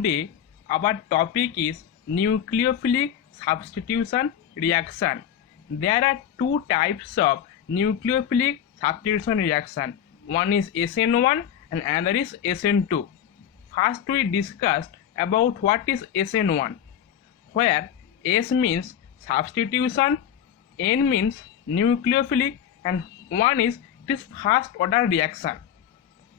Today our topic is nucleophilic substitution reaction. There are two types of nucleophilic substitution reaction. One is SN1 and another is SN2. First we discussed about what is SN1, where S means substitution, N means nucleophilic, and 1 is it is first order reaction.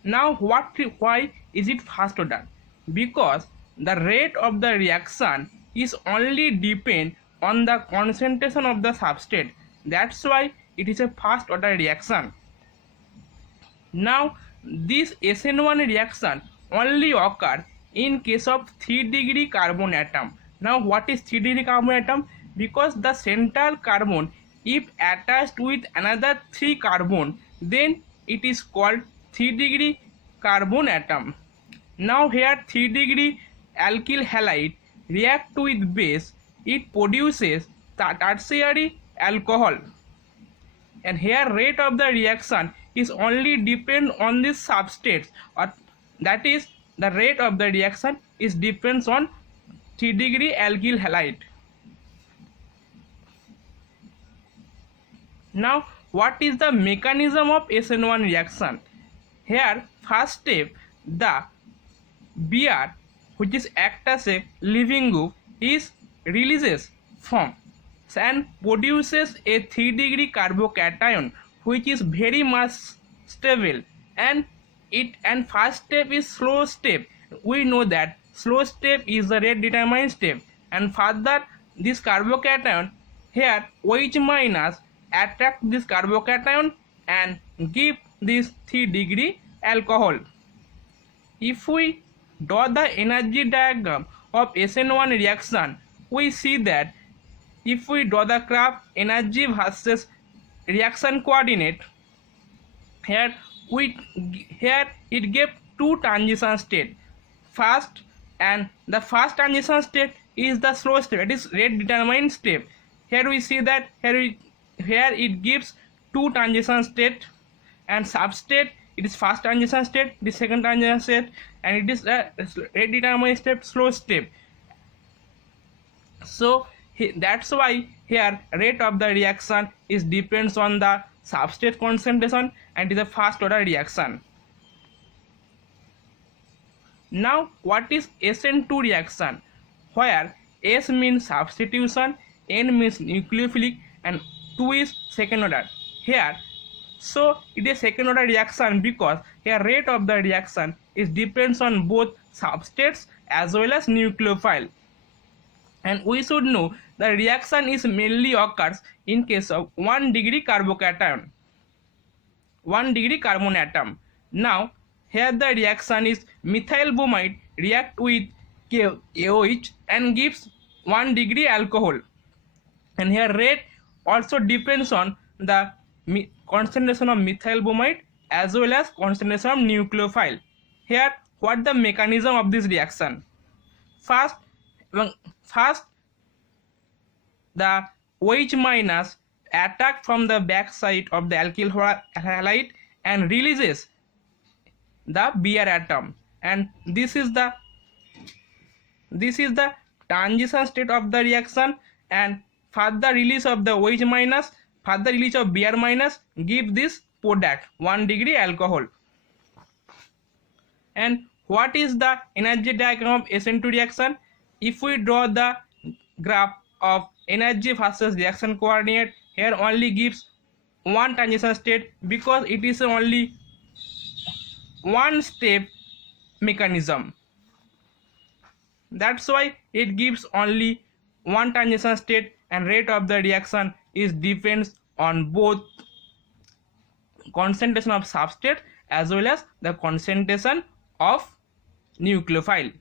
Now why is it first order? Because the rate of the reaction is only depend on the concentration of the substrate. That's why it is a first order reaction. Now this SN1 reaction only occur in case of 3-degree carbon atom. Now what is 3-degree carbon atom? Because the central carbon, if attached with another 3 carbon, then it is called 3-degree carbon atom. Now here 3-degree alkyl halide react with base, it produces tertiary alcohol, and here rate of the reaction is only depend on this substrates, or that is the rate of the reaction is depends on 3-degree alkyl halide. Now what is the mechanism of SN1 reaction? Here first step, the Br, which is act as a leaving group, is releases from and produces a 3-degree carbocation which is very much stable, and first step is slow step. We know that slow step is the rate determined step, and further this carbocation here OH minus attract this carbocation and give this 3-degree alcohol. If we draw the energy diagram of SN1 reaction, we see that if we draw the graph energy versus reaction coordinate, here it gave two transition state. First, and the first transition state is the slow step, it is rate determined step. Here we see that here it gives two transition state, and substate it is first transition state, the second transition state, and it is a rate determined step, slow step. So that's why here rate of the reaction is depends on the substrate concentration, and it is a first order reaction. Now what is SN2 reaction? Where S means substitution, N means nucleophilic, and 2 is second order. Here so it is second order reaction because here rate of the reaction is depends on both substrates as well as nucleophile. And we should know the reaction is mainly occurs in case of 1-degree carbocation, 1-degree carbon atom. Now here the reaction is methyl bromide react with KOH and gives 1-degree alcohol, and here rate also depends on the concentration of methyl bromide as well as concentration of nucleophile. Here what the mechanism of this reaction? First the OH minus attack from the back side of the alkyl halide and releases the Br atom, and this is the transition state of the reaction, and further release of the OH minus, further release of Br minus give this product 1-degree alcohol. And what is the energy diagram of SN2 reaction? If we draw the graph of energy versus reaction coordinate, here only gives one transition state because it is only one step mechanism. That's why it gives only one transition state, and rate of the reaction is depends on both concentration of substrate as well as the concentration of nucleophile.